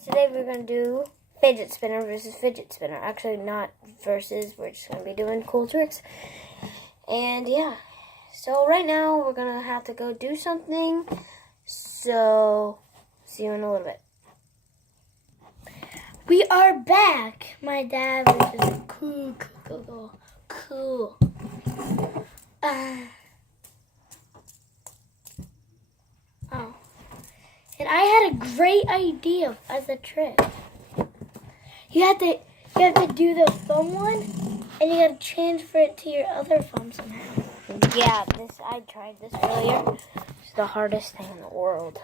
Today we're going to do fidget spinner versus fidget spinner. Actually, not versus. We're just going to be doing cool tricks. And yeah. So right now we're going to have to go do something. So see you in a little bit. We are back. My dad was just cool. And I had a great idea as a trick. You have to do the thumb one, and you got to transfer it to your other thumb somehow. Yeah, I tried this earlier. It's the hardest thing in the world.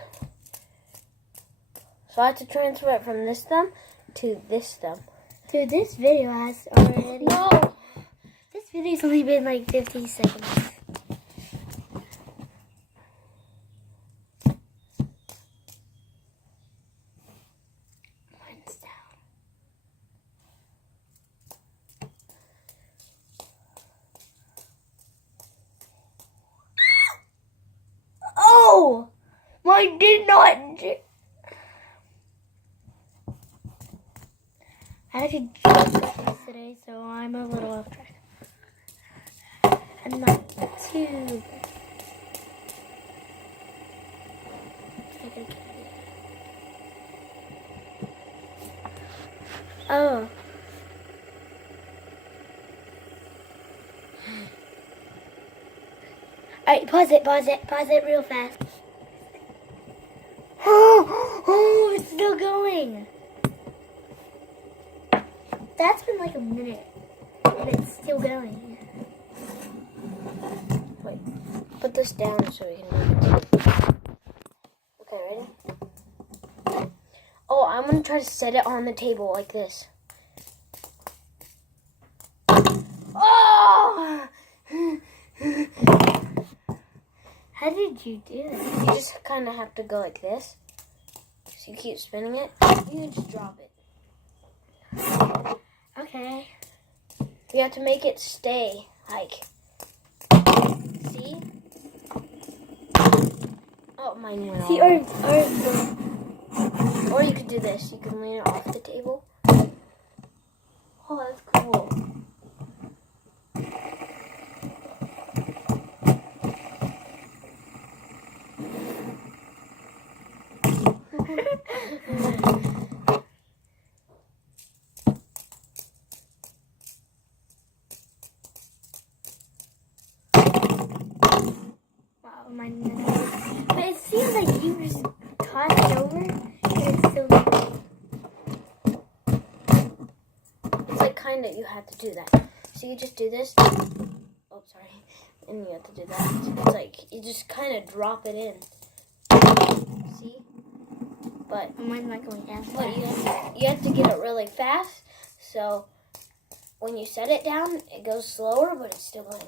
So I have to transfer it from this thumb to this thumb. Dude, this video has already... No! This video's only been like 50 seconds. Mine's down. Oh! Mine did not... I had to drink yesterday, so I'm a little off track. I'm not too... Oh. Alright, pause it real fast. Oh, it's still going. That's been like a minute, and it's still going. Wait, put this down so we can move it. Okay, ready? Oh, I'm going to try to set it on the table like this. Oh! How did you do that? You just kind of have to go like this. So you keep spinning it. You can just drop it. Okay. You have to make it stay, like, see? Oh, mine went off. See, Or you could do this. You can lean it off the table. Oh, that's cool. But it seems like you just toss it over and it's still moving. It's like kind of, you have to do that. So you just do this. Oh, sorry. And you have to do that. It's like, you just kind of drop it in. See? But Mine's not going fast. But you have to get it really fast. So when you set it down, it goes slower, but it's still going.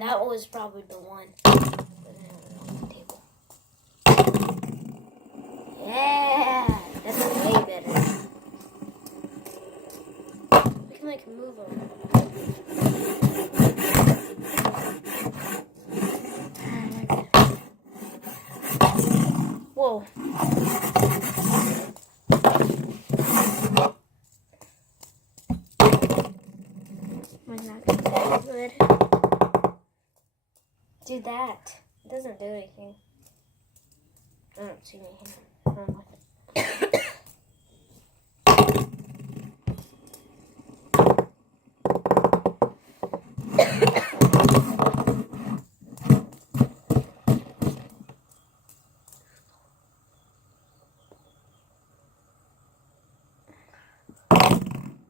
That was probably the one. Yeah, that's way better. We can like move them. Whoa. Mine's not going to be good. Do that. It doesn't do anything. I don't see anything.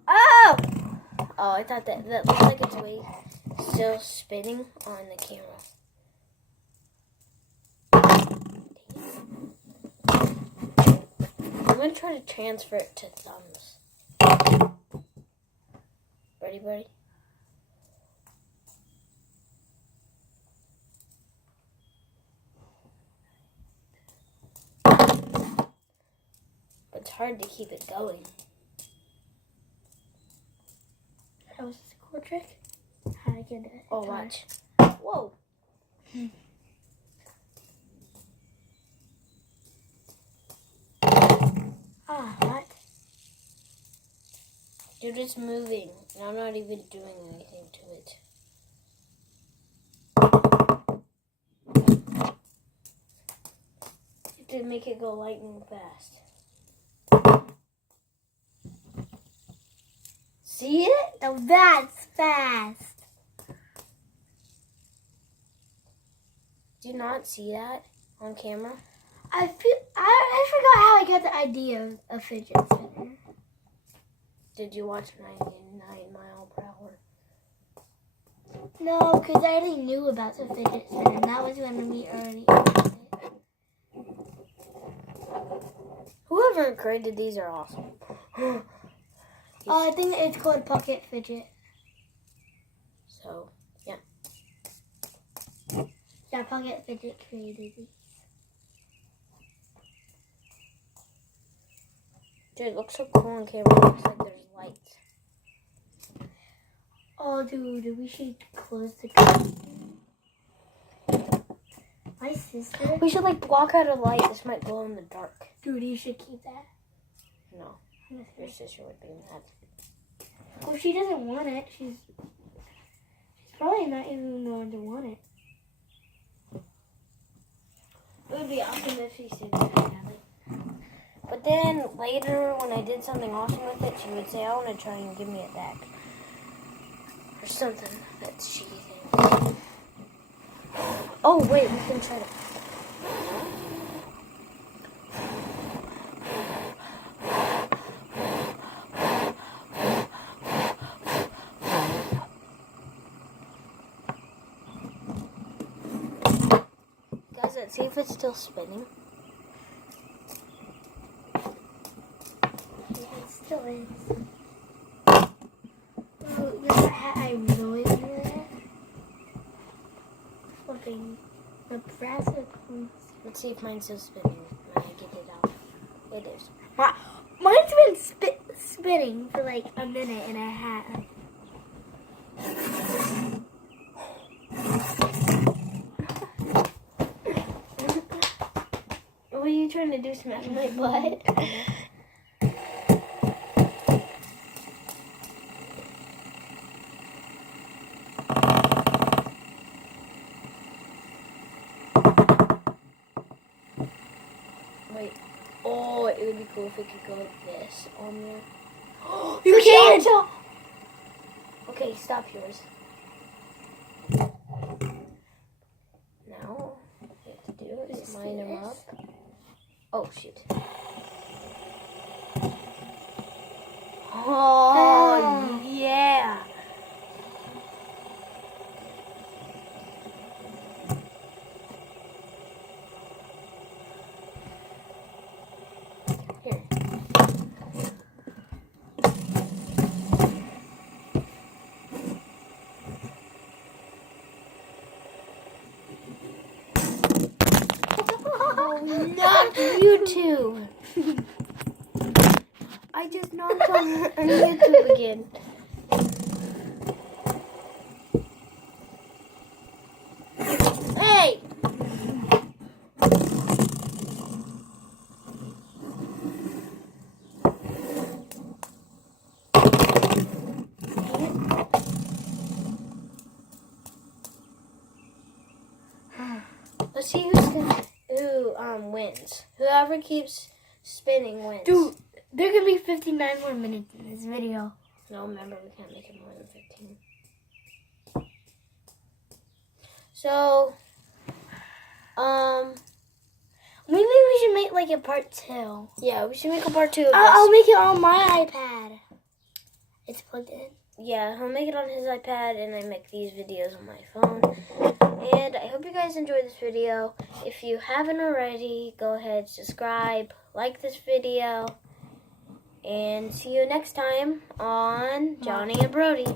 Oh! Oh, I thought that looks like it's still spinning on the camera. I'm going to try to transfer it to thumbs. Ready, buddy? It's hard to keep it going. That was a cool trick. How to get it. Oh, watch. Whoa. Dude, it's moving. And I'm not even doing anything to it. You have to make it go lightning fast. See it? Now that's fast. Do you not see that on camera? I forgot how I got the idea of fidget spinner. Did you watch 99 Mile Per Hour? No, because I already knew about the fidget spinner, and that was when we already opened it. Whoever created these are awesome. I think it's called Pocket Fidget. So, yeah. Yeah, Pocket Fidget created these. Dude, it looks so cool on camera. It looks like there's lights. Oh, dude, we should close the curtain. My sister. We should like block out a light. This might glow in the dark. Dude, you should keep that. No, your sister would be mad. Well, if she doesn't want it, she's probably not even going to want it. It would be awesome if she said that. But then later, when I did something awesome with it, she would say, "I want to try and give me it back," or something that she thinks. Oh wait, we can try it. Guys, let's see if it's still spinning. It still is. Oh, your hat, I really like it. Flipping. Nebraska. Let's see if mine's still spinning when I get it out. It is. Mine's been spinning for like a minute and a half. What are you trying to do, smash my butt? Wait. Oh, it would be cool if we could go like this on there. You can't! Okay, stop yours. Now, what we have to do is line them up. Oh, shoot. Oh, yeah. Here. Oh, not YouTube. I just knocked on YouTube again. Hey! Let's see who wins. Whoever keeps spinning wins. Dude, there could be 59 more minutes in this video. No, remember, we can't make it more than 15. So, maybe we should make like a part 2. yeah, we should make a part 2 of this. I'll make it on my iPad. It's plugged in. Yeah, he'll make it on his iPad, and I make these videos on my phone. And I hope you guys enjoyed this video. If you haven't already, go ahead, subscribe, like this video, and see you next time on Johnny and Brody.